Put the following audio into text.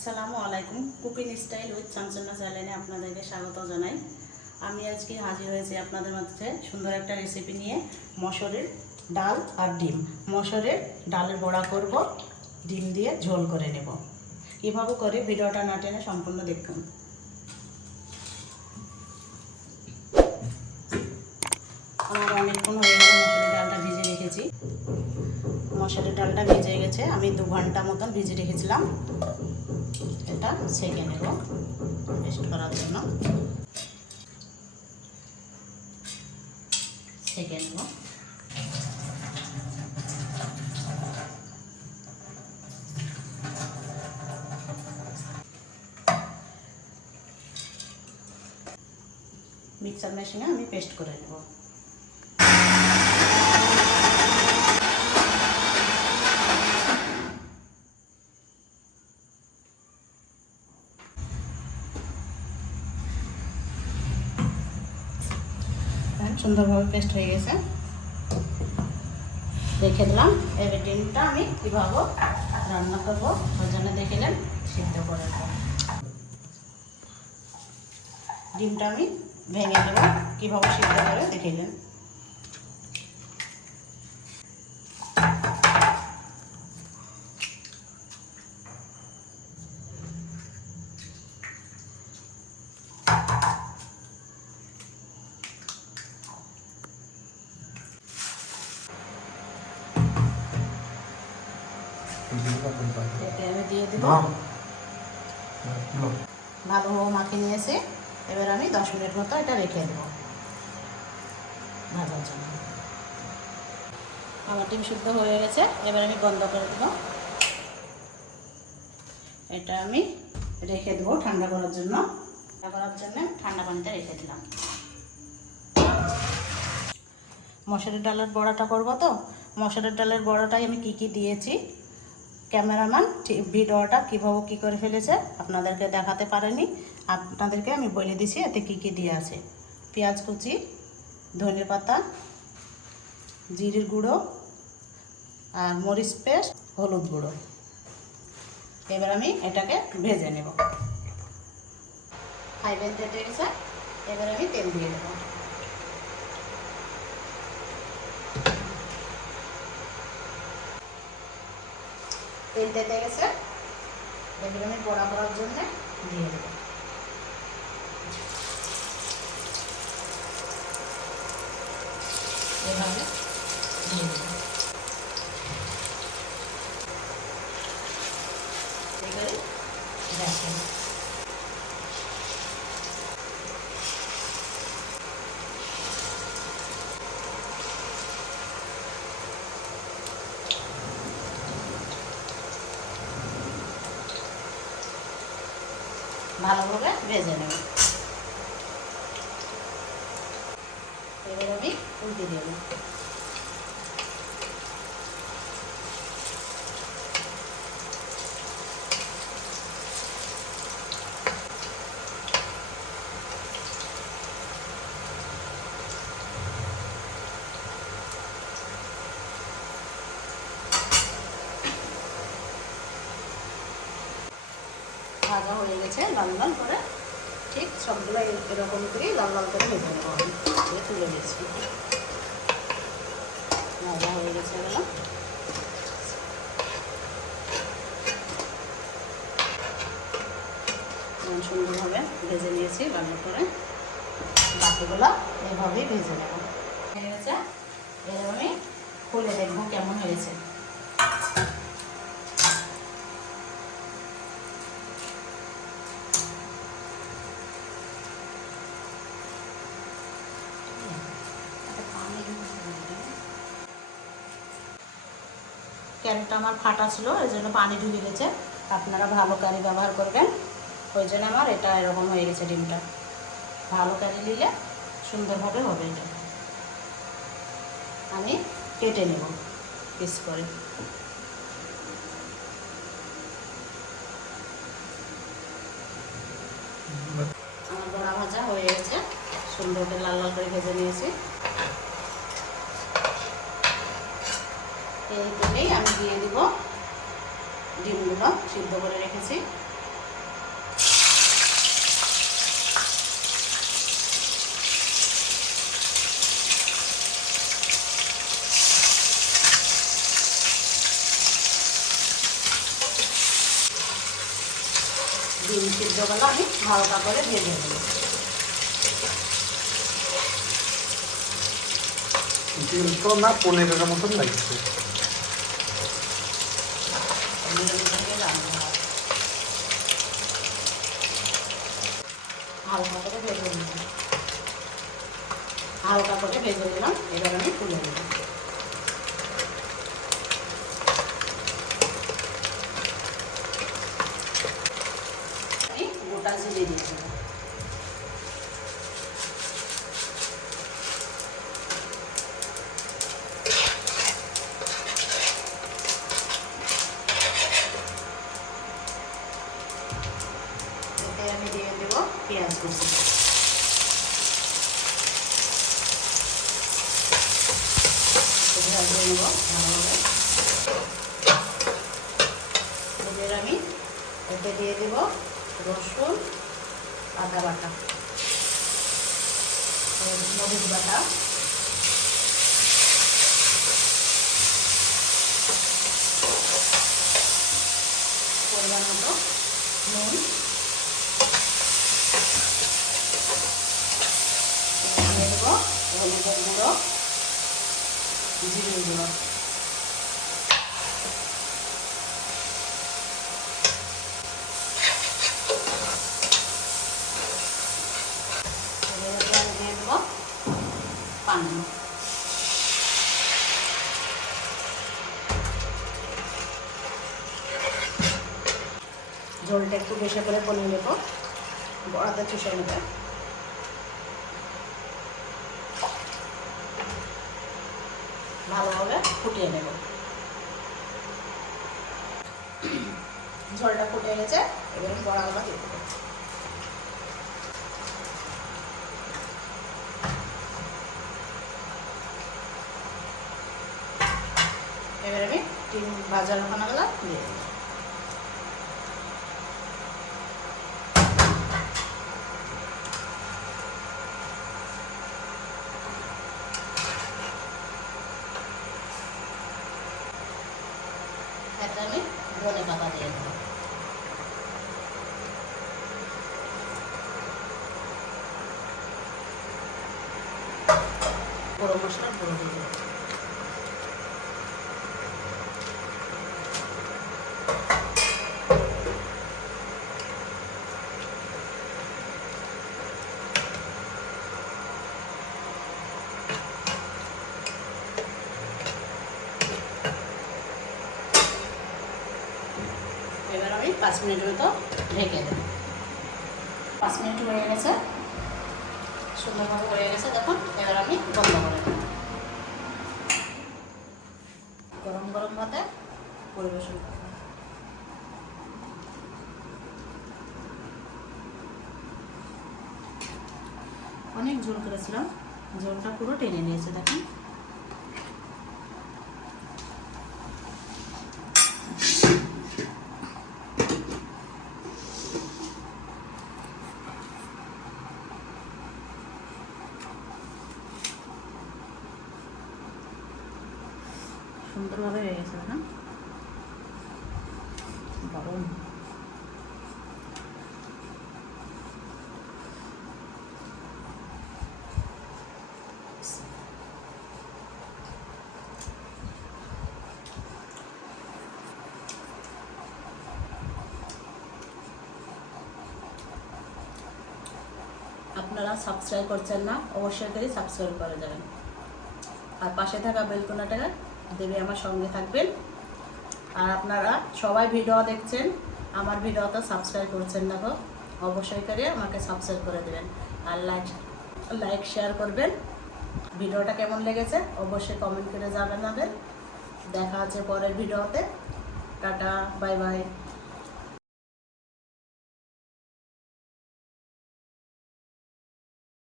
আসসালামু আলাইকুম। Cooking style with চাঞ্চল্য চ্যানেলে আপনাদেরকে স্বাগত জানাই। আমি আজকে হাজির হয়েছি আপনাদের মধ্যে সুন্দর একটা রেসিপি নিয়ে, মসুরের ডাল আর ডিম। মসুরের ডালের বড়া করব, ডিম দিয়ে ঝোল করে নেব। কীভাবে করে ভিডিওটা না টেনে সম্পূর্ণ দেখুন। আমার অনেকক্ষণ হয়ে গেল মসুরের ডালটা ভিজে রেখেছি। মসুরের ডালটা ভিজে গেছে, আমি 2 ঘন্টা মতন ভিজে রেখেছিলাম। এটা ছেঁকে নেব পেস্ট করার জন্য। ছেঁকে নেব। মিক্সার মেশিনে আমি পেস্ট করে নেব। সুন্দরভাবে পেস্ট হয়ে গেছে, রেখে দিলাম। এবার ডিমটা আমি কীভাবে রান্না করবো ওই জন্য দেখিলেন, সিদ্ধ করে নেব। ডিমটা আমি ভেঙে দেবো, কীভাবে সিদ্ধ করে দেখিলেন। এতে আমি দিয়ে দেব। ভালোভাবে মাখিয়ে নিয়েছি। এবার আমি 10 মিনিট মতো এটা রেখে দেবো ভাজার জন্য। আমার ডিম সিদ্ধ হয়ে গেছে, এবার আমি বন্ধ করে দেব। এটা আমি রেখে দেবো ঠান্ডা করার জন্য। ঠান্ডা পানিতে রেখে দিলাম। মসুরের ডালের বড়াটা করবো তো, মসুরের ডালের বড়াটাই আমি কি দিয়েছি, ক্যামেরাম্যান ভিডিওটা কীভাবে কী করে ফেলেছে আপনাদেরকে দেখাতে পারেনি। আপনাদেরকে আমি বলে দিছি এতে কি দিয়ে আছে। পেঁয়াজ কুচি, ধনে পাতা, জিরের গুঁড়ো আর মরিচ পেস্ট, হলুদ গুঁড়ো। এবার আমি এটাকে ভেজে নেব। ফ্রাই প্যান তেতে গেছে, এবার আমি তেল দিয়ে দেবো। তেল তেতে গেছে, এবার আমি বড়া করার জন্য দিয়ে দেবো। এভাবে দিয়ে দেবো। এবারে দেখেন ভালোভাবে ভেজে নেব। এবার আমি উল্টে দেব। ভাজা হয়ে গেছে লাল লাল করে, ঠিক সবগুলো এরকম করেই লাল লাল করে ভেজে নেবো। আমি তুলে দিচ্ছি। ভাজা হয়ে গেছে এগুলো। সুন্দরভাবে ভেজে নিয়েছি লাল করে। বাকিগুলো এভাবেই ভেজে নেব। হয়ে গেছে, এবার আমি খুলে দেখবো কেমন হয়েছে। ক্যারিটা আমার ফাটা ছিল, এই জন্য পানি ঢুকে গেছে। আপনারা ভালো ক্যারি ব্যবহার করবেন, ওই জন্য আমার এটা এরকম হয়ে গেছে। ডিমটা ভালো ক্যারি নিলে সুন্দরভাবে হবে। এটা আমি কেটে নেব পিস করে। আমার বড়া ভাজা হয়ে গেছে, সুন্দর করে লাল লাল করে ভেজে নিয়েছি। এই তেলেই আমি দিয়ে দিব ডিমগুলো সিদ্ধ করে রেখেছি। ডিম সিদ্ধগুলো আমি হালকা করে ভেজে নেব। ডিম তো না 15 মতন লাগছে। হালকা করে ভেজে নিলাম, হালকা করে ভেজে নিলাম। এবার আমি তুলে নেব। আমি গোটা জিরে দিয়েছি, আমি দিয়ে দেব পেঁয়াজ কুচি। ভেজে নেব ভালোভাবে। এবার আমি এতে দিয়ে দেব রসুন, আদা বাটা, মরিচ বাটা, পরিমাণ মতো নুন, দিয়ে দেব হলুদের গুঁড়ো, জিরে গুঁড়ো। আমি দিয়ে দেব পানি। ঝোলটা একটু বেশি করে বনিয়ে নেব, বড়াতে চুষে নেবে। ভালোভাবে ফুটিয়ে নেব। ঝোলটা ফুটে গেছে, এবার বড়াগুলো দিয়ে দেবো। এবার আমি ডিম ভাজার খানাগুলো দিয়ে দেবো। এতে আমি ধনে পাতা দিয়ে দেবো। গরম মশলার গুঁড়ো দিয়ে দেবো। এবার আমি 5 মিনিটের মতো ঢেকে দেবো। 5 মিনিট হয়ে গেছে, সুন্দরভাবে হয়ে গেছে দেখুন। এবার আমি বন্ধ করে দেবো। গরম গরম ভাতে পরিবেশন করব। অনেক ঝোল করেছিলাম, ঝোলটা পুরো টেনে নিয়েছে দেখুন। সুন্দরভাবে হয়ে গেছে না? গরম আপনারা সাবস্ক্রাইব করছেন না, অবশ্যই করে সাবস্ক্রাইব করে যাবেন। আর পাশে থাকা বেলকোনাটা দেবে, আমার সঙ্গে থাকবেন। আর আপনারা সবাই ভিডিও দেখছেন, আমার ভিডিওটা সাবস্ক্রাইব করছেন না গো, অবশ্যই করে আমাকে সাবস্ক্রাইব করে দেবেন। আর লাইক শেয়ার করবেন। ভিডিওটা কেমন লেগেছে অবশ্যই কমেন্ট করে জানাবেন। দেখা আছে পরের ভিডিওতে। Tata, bye bye.